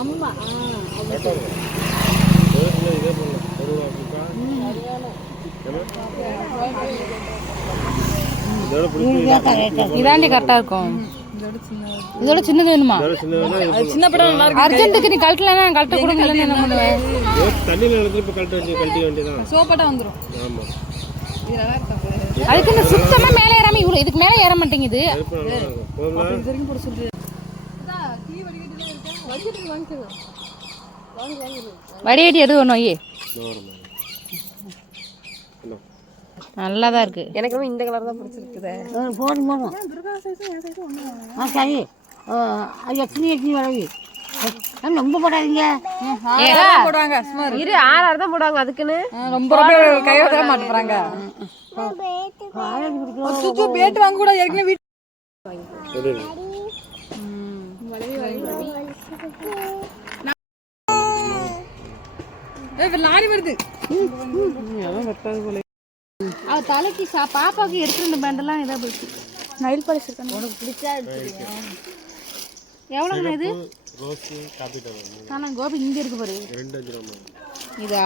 அம்மா இதாண்டி கரெக்டா இருக்கும். இதோட சின்னது வேணுமா? சின்ன படம் நல்லா இருக்கு. அர்ஜென்ட்டுக்கு நீ கழட்டலன்னா கழட்ட கூட இல்லைன்னு என்ன பண்ணுவேன்? தண்ணியில் எடுத்து இப்போ கழட்டி வேண்டியதான். சோப்பாட்டா வந்துடும். ஆமாம், இது நல்லா இருக்கும். அதுக்கு இந்த சுத்தமா மேலே ஏறாம இவ்வளோ இதுக்கு மேலே ஏற மாட்டேங்குது. வடிகட்டி எது ஒன்று வை. நல்லாதான் இருக்கு. எனக்கு இந்த கலர் தான் பிடிச்சிருக்குது. போதும் போதும். சரி எத்தனை விலகி ரொம்ப போடாதீங்க. போடுவாங்க இரு 6 தான் போடுவாங்க. அதுக்குன்னு ரொம்ப கையோட மாட்டுறாங்க. பேட்டு வாங்க கூட ஏற்கனவே லாரி வருது. தலைக்கு பாப்பாவுக்கு எடுத்துருந்த பேண்டெல்லாம் இதாக போயிடுச்சு. நைல் பாலிஷ் இருக்கணும். உனக்கு பிடிச்சா எவ்வளோண்ணா இது? ரோஸு காப்பி தரும். ஆனால் கோபி இங்கே இருக்கு பாரு. 2 இதா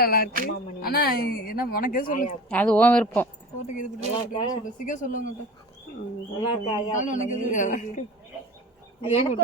நல்லா இருக்கு. ஆனா என்ன உனக்கு எது சொல்லு? அது ஓன் விருப்பம். போட்டுக்கு இது சிக்க சொல்லுங்க. எனக்கு